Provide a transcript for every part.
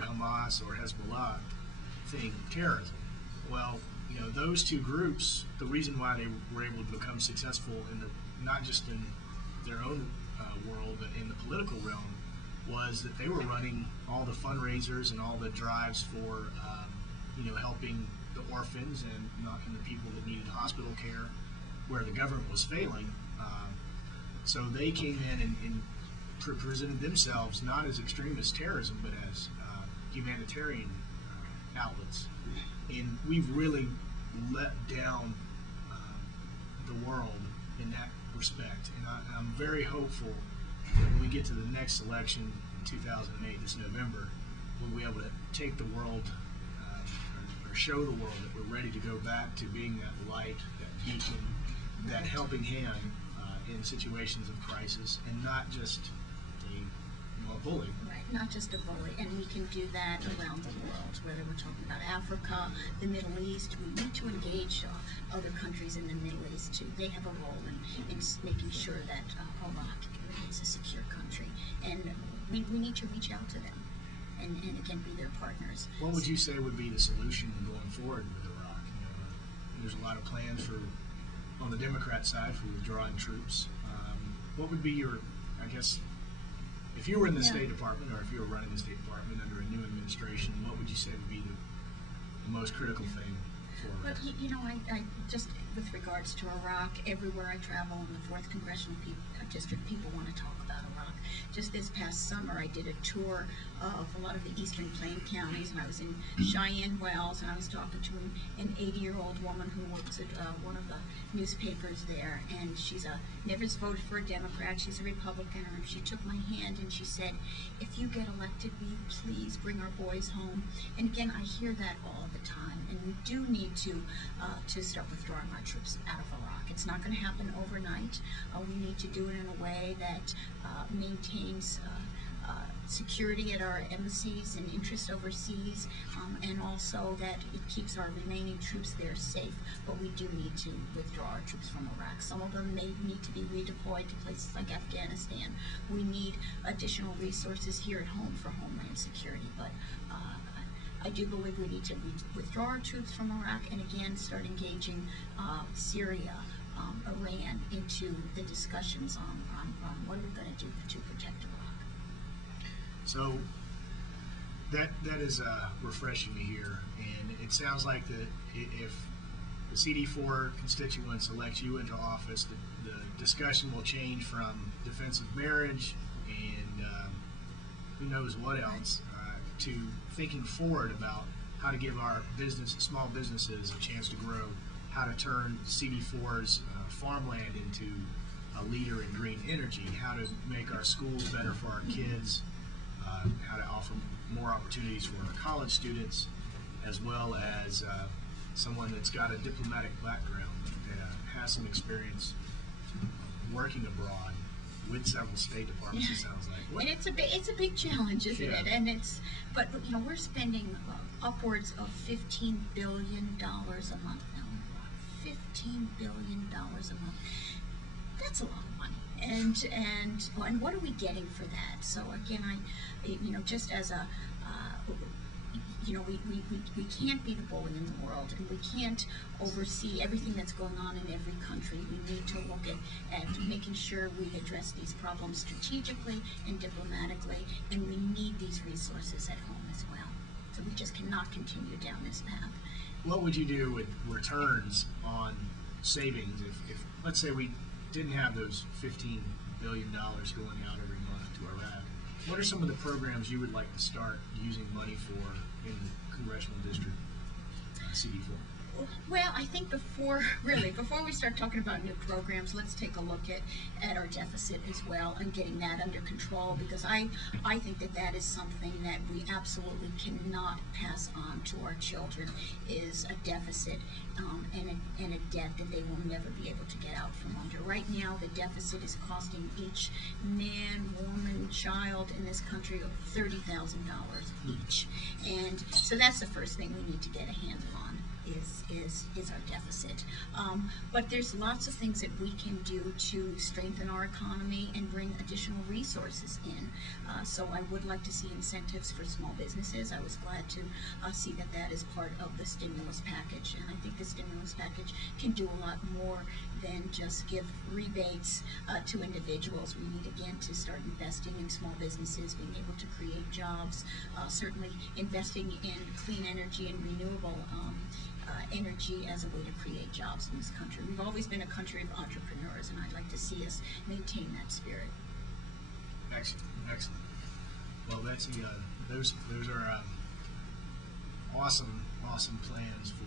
word Hamas or Hezbollah thing terrorism. Well, those two groups, the reason why they were able to become successful not just in their own world, but in the political realm, was that they were running all the fundraisers and all the drives for, helping the orphans and the people that needed hospital care, where the government was failing. So they came in and presented themselves not as extreme as terrorism, but as humanitarian outlets. And we've really let down the world in that respect. And I'm very hopeful that when we get to the next election in 2008, this November, we'll be able to take the world or show the world that we're ready to go back to being that light, that beacon, that helping hand in situations of crisis, and not just a bully. Right, not just a bully, and we can do that around the world, whether we're talking about Africa, the Middle East. We need to engage other countries in the Middle East too. They have a role in making sure that Iraq remains a secure country, and we need to reach out to them and again be their partners. What would you say would be the solution going forward with Iraq? There's a lot of plans on the Democrat side for withdrawing troops. What would be your, I guess, if you were in the State Department, or if you were running the State Department under a new administration, what would you say would be the most critical thing for Iraq? Well, I just, with regards to Iraq, everywhere I travel in the 4th Congressional District, people want to talk about Iraq. Just this past summer, I did a tour of a lot of the Eastern Plain counties, and I was in Cheyenne Wells, and I was talking to an 80-year-old woman who works at one of the newspapers there, and she's never voted for a Democrat, she's a Republican, and she took my hand and she said, if you get elected, will you please bring our boys home? And again, I hear that all the time, and we do need to start withdrawing our troops out of Iraq. It's not going to happen overnight. We need to do it in a way that maintains security at our embassies and interests overseas, and also that it keeps our remaining troops there safe. But we do need to withdraw our troops from Iraq. Some of them may need to be redeployed to places like Afghanistan. We need additional resources here at home for homeland security, but I do believe we need to withdraw our troops from Iraq and again start engaging Syria, Iran into the discussions on what are we going to do to protect Iraq. So that is refreshing to hear, and it sounds like that if the CD-4 constituents elect you into office, the discussion will change from defensive marriage and who knows what else to thinking forward about how to give our small businesses a chance to grow, how to turn CD4's farmland into a leader in green energy, how to make our schools better for our kids, how to offer more opportunities for our college students, as well as someone that's got a diplomatic background, that has some experience working abroad with several State Departments. It sounds like. And it's a big challenge, isn't it? And but we're spending upwards of $15 billion a month now. $15 billion a month. That's a lot of money. And what are we getting for that? So again, just as a we can't be the bully in the world, and we can't oversee everything that's going on in every country. We need to look at making sure we address these problems strategically and diplomatically, and we need these resources at home as well. So we just cannot continue down this path. What would you do with returns on savings if let's say we didn't have those $15 billion going out every month to Iraq? What are some of the programs you would like to start using money for in the Congressional District CD4? Well, I think before we start talking about new programs, let's take a look at our deficit as well and getting that under control, because I think that is something that we absolutely cannot pass on to our children, is a deficit and a debt that they will never be able to get out from under. Right now, the deficit is costing each man, woman, child in this country $30,000 each. And so that's the first thing we need to get a handle on, is our deficit. But there's lots of things that we can do to strengthen our economy and bring additional resources in. So I would like to see incentives for small businesses. I was glad to see that that is part of the stimulus package, and I think the stimulus package can do a lot more than just give rebates to individuals. We need again to start investing in small businesses, being able to create jobs, certainly investing in clean energy and renewable energy as a way to create jobs in this country. We've always been a country of entrepreneurs, and I'd like to see us maintain that spirit. Excellent, excellent. Well, Betsy, those are awesome plans for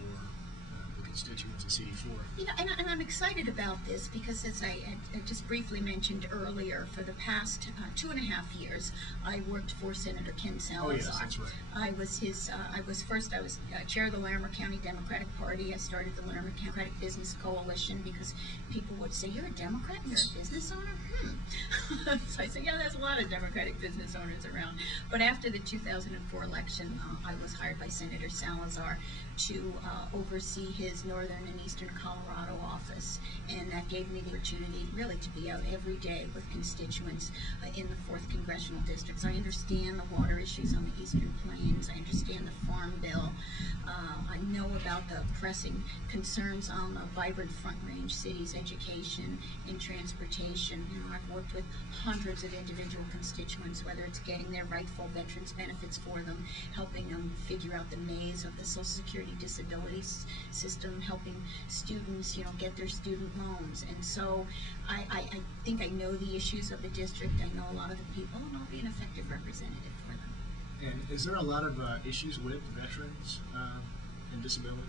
the constituents of CD-4. You know, and I'm excited about this because, as I just briefly mentioned earlier, for the past 2.5 years, I worked for Senator Ken Salazar. Oh yes, that's right. I was chair of the Larimer County Democratic Party. I started the Larimer County Democratic Business Coalition because people would say, "You're a Democrat and you're a business owner?" So I said, "Yeah, there's a lot of Democratic business owners around." But after the 2004 election, I was hired by Senator Salazar to oversee his northern and eastern Colorado office, and that gave me the opportunity really to be out every day with constituents in the 4th Congressional District. So I understand the water issues on the Eastern Plains. I understand the Farm Bill. I know about the pressing concerns on the vibrant Front Range cities, education and transportation. You know, I've worked with hundreds of individual constituents, whether it's getting their rightful veterans benefits for them, helping them figure out the maze of the Social Security disability system, helping students, you know, get their student loans. And so I think I know the issues of the district. I know a lot of the people, and I'll be an effective representative for them. And is there a lot of issues with veterans and disability?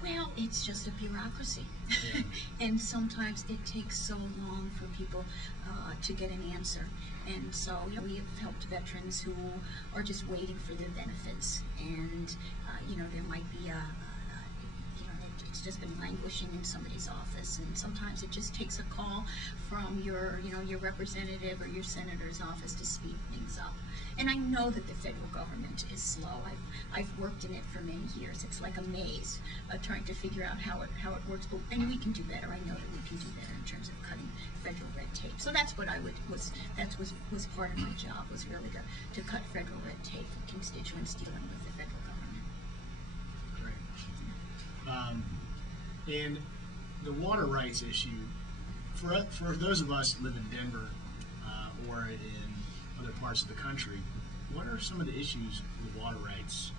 Well, it's just a bureaucracy. Yeah. And sometimes it takes so long for people to get an answer. And so, you know, we have helped veterans who are just waiting for their benefits. And, you know, there might be it's just been languishing in somebody's office, and sometimes it just takes a call from your representative or your senator's office to speed things up. And I know that the federal government is slow. I've worked in it for many years. It's like a maze, trying to figure out how it works. But and we can do better. I know that we can do better in terms of cutting federal red tape. So that's what was part of my job, was really to cut federal red tape for constituents dealing with the federal government. Great. And the water rights issue, for those of us that live in Denver or in other parts of the country, what are some of the issues with water rights?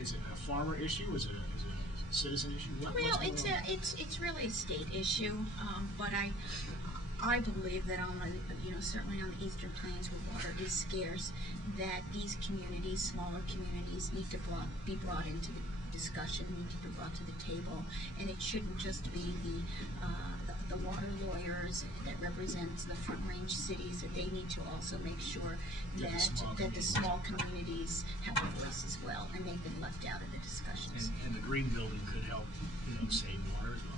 Is it a farmer issue? Is it a citizen issue? Well, it's really a state issue, but I believe that certainly on the Eastern Plains where water is scarce, that these communities, smaller communities, need to be brought into the discussion, need to be brought to the table, and it shouldn't just be the water lawyers that represents the Front Range cities, that they need to also make sure that the small communities have a voice as well, and they've been left out of the discussions. And the green building could help, save water as well.